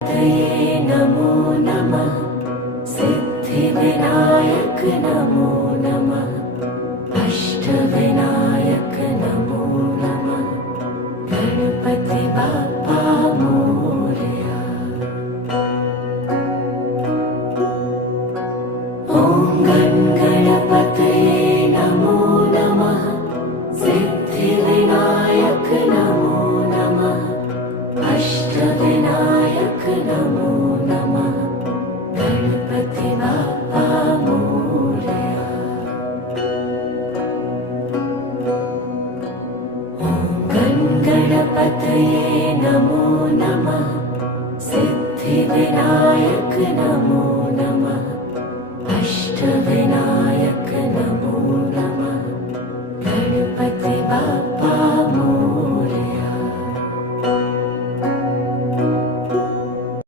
तये नमो नमः। सिद्धिविनायक नमो नमः। अष्टविनायक नमो नमः। गणपति बाप्पा मोरया। ॐ गणपतये नमो नमः। सिद्धिविनायक नमो नमः। अष्टविनायक नमो नमः। गणपति बाप्पा मोरया। ॐ गणपतये नमो नमः। सिद्धिविनायक नमो नमः।